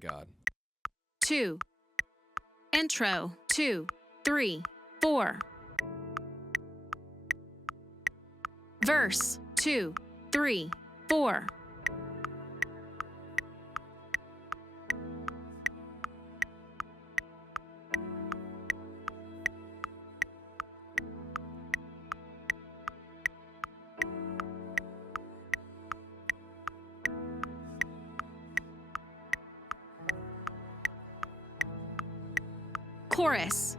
God. 2. Intro, 2, 3, 4. Verse, 2, 3, 4. Chorus.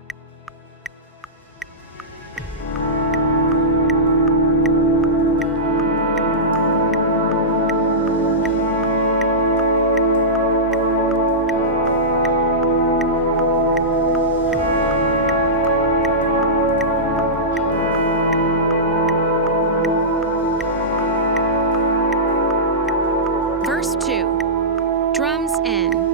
Verse 2. Drums in.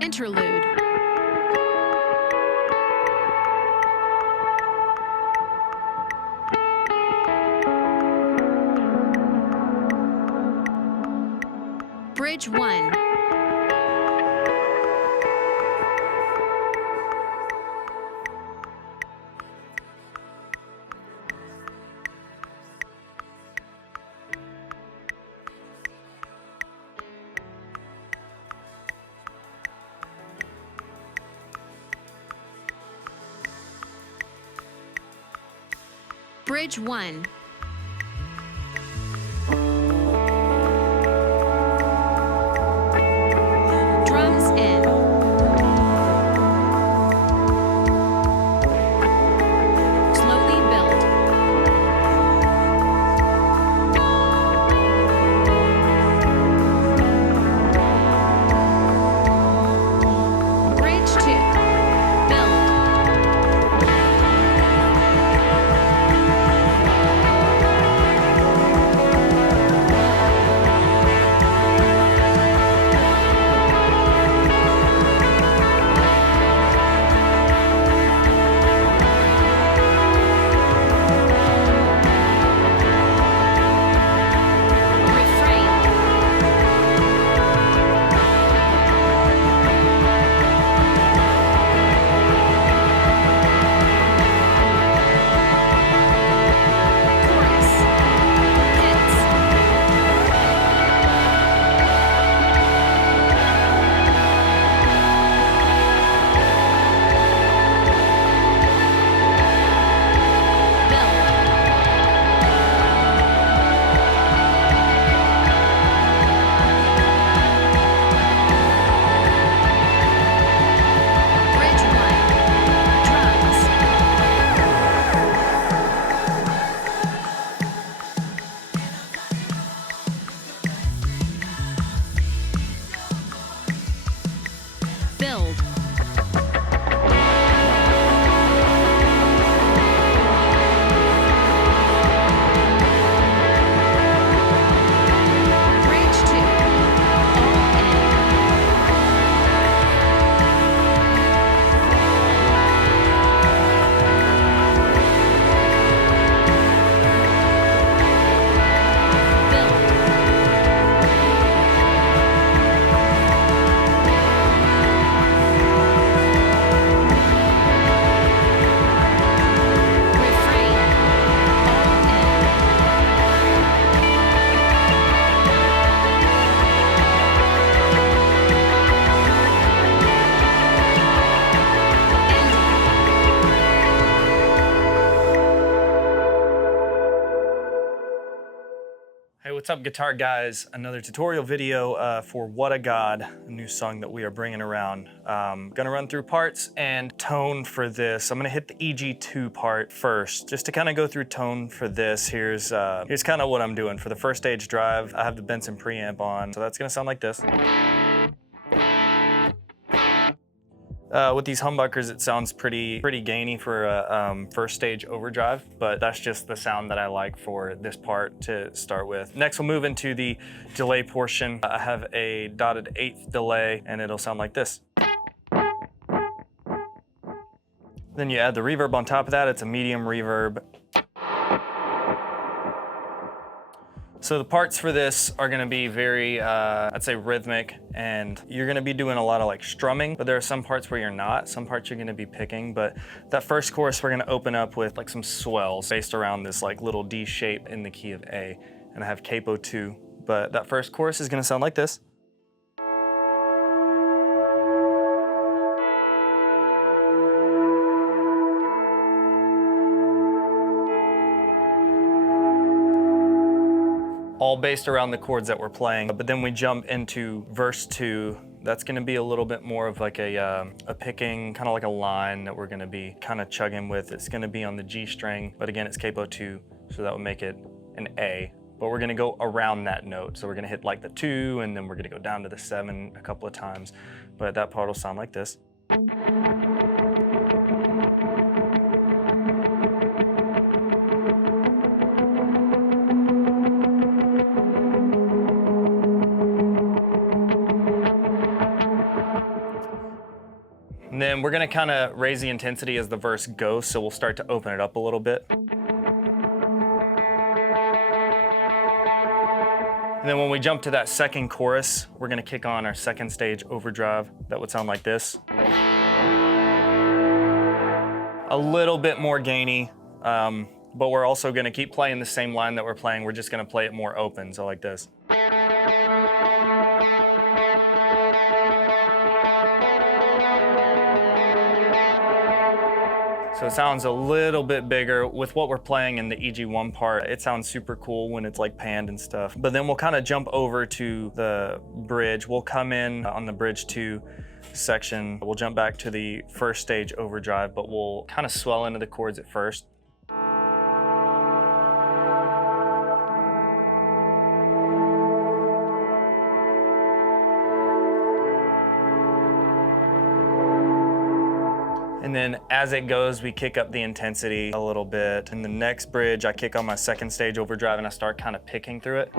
Interlude. Bridge 1. Bridge 1. Drums in. Slowly build. Bridge 2. Build. What's up, guitar guys? Another tutorial video for What a God, a new song that we are bringing around. Gonna run through parts and tone for this. I'm gonna hit the EG2 part first, just to kind of go through tone for this. Here's kind of what I'm doing. For the first stage drive, I have the Benson preamp on, so that's gonna sound like this. With these humbuckers, it sounds pretty gainy for a first stage overdrive, but that's just the sound that I like for this part to start with. Next, we'll move into the delay portion. I have a dotted 1/8 delay, and it'll sound like this. Then you add the reverb on top of that. It's a medium reverb. So the parts for this are gonna be very, I'd say rhythmic, and you're gonna be doing a lot of like strumming, but there are some parts where you're not. Some parts you're gonna be picking, but that first chorus we're gonna open up with like some swells based around this like little D shape in the key of A, and I have capo 2, but that first chorus is gonna sound like this. All based around the chords that we're playing. But then we jump into verse 2. That's gonna be a little bit more of like a picking, kind of like a line that we're gonna be kind of chugging with. It's gonna be on the G string, but again, it's capo 2, so that would make it an A. But we're gonna go around that note. So we're gonna hit like the 2, and then we're gonna go down to the 7 a couple of times. But that part will sound like this. And then we're gonna kind of raise the intensity as the verse goes, so we'll start to open it up a little bit. And then when we jump to that second chorus, we're gonna kick on our second stage overdrive. That would sound like this. A little bit more gainy, but we're also gonna keep playing the same line that we're playing. We're just gonna play it more open, so like this. So it sounds a little bit bigger. With what we're playing in the EG1 part, it sounds super cool when it's like panned and stuff. But then we'll kind of jump over to the bridge. We'll come in on the bridge 2 section. We'll jump back to the first stage overdrive, but we'll kind of swell into the chords at first. And then as it goes, we kick up the intensity a little bit. In the next bridge, I kick on my second stage overdrive and I start kind of picking through it.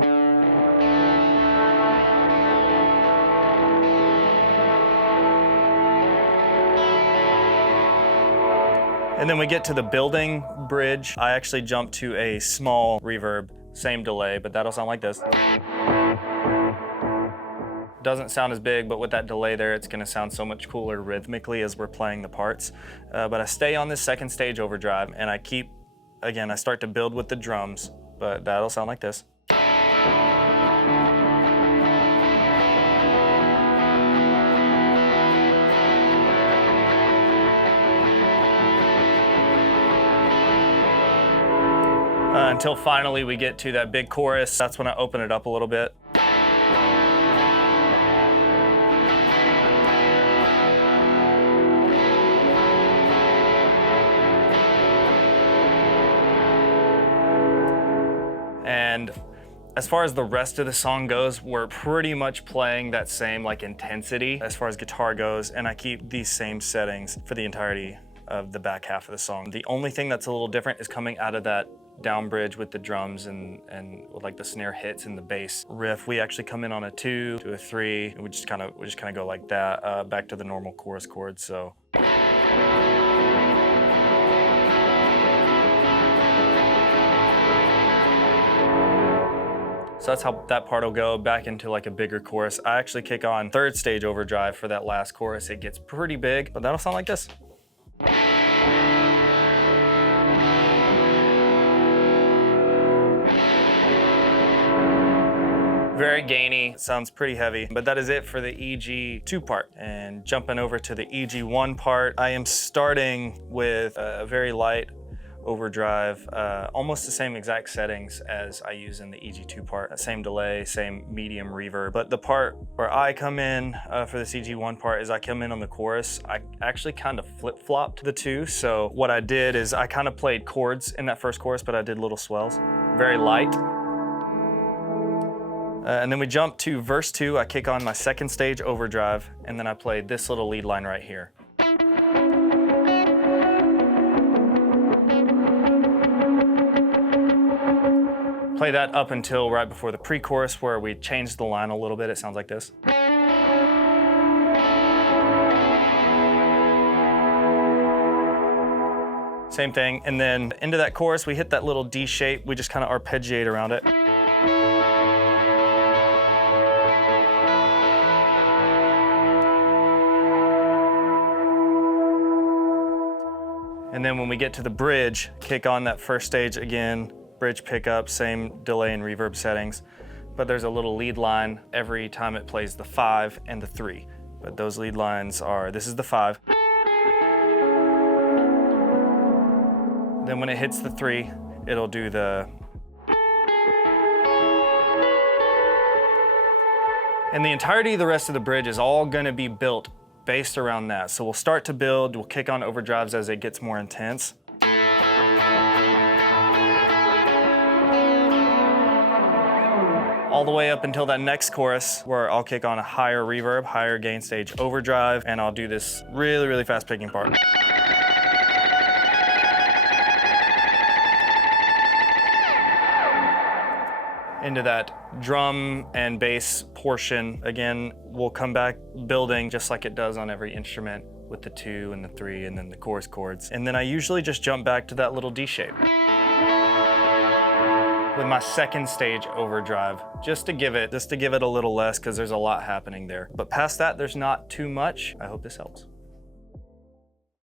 And then we get to the building bridge. I actually jump to a small reverb, same delay, but that'll sound like this. Doesn't sound as big, but with that delay there, it's gonna sound so much cooler rhythmically as we're playing the parts. But I stay on this second stage overdrive, and I start to build with the drums, but that'll sound like this. Until finally we get to that big chorus. That's when I open it up a little bit. And as far as the rest of the song goes, we're pretty much playing that same like intensity as far as guitar goes, and I keep these same settings for the entirety of the back half of the song. The only thing that's a little different is coming out of that down bridge with the drums and with like the snare hits and the bass riff. We actually come in on a 2 to a 3, and we just kind of go like that back to the normal chorus chords. So. So that's how that part will go back into like a bigger chorus. I actually kick on third stage overdrive for that last chorus. It gets pretty big, but that'll sound like this. Very gainy, sounds pretty heavy, but that is it for the EG2 part. And jumping over to the EG1 part, I am starting with a very light overdrive, almost the same exact settings as I use in the EG2 part. Same delay, same medium reverb. But the part where I come in for this EG1 part is I come in on the chorus. I actually kind of flip-flopped the two. So what I did is I kind of played chords in that first chorus, but I did little swells, very light. And then we jump to verse 2. I kick on my second stage overdrive, and then I play this little lead line right here. Play that up until right before the pre-chorus where we changed the line a little bit. It sounds like this. Same thing, and then into that chorus, we hit that little D shape. We just kind of arpeggiate around it. And then when we get to the bridge, kick on that first stage again, bridge pickup, same delay and reverb settings, but there's a little lead line every time it plays the 5 and the 3. But those lead lines are, this is the 5. Then when it hits the 3, it'll do the... And the entirety of the rest of the bridge is all gonna be built based around that. So we'll start to build, we'll kick on overdrives as it gets more intense. All the way up until that next chorus where I'll kick on a higher reverb, higher gain stage overdrive, and I'll do this really, really fast picking part. Into that drum and bass portion. Again, we'll come back building just like it does on every instrument with the 2 and the 3 and then the chorus chords. And then I usually just jump back to that little D shape with my second stage overdrive, just to give it a little less because there's a lot happening there. But past that, there's not too much. I hope this helps.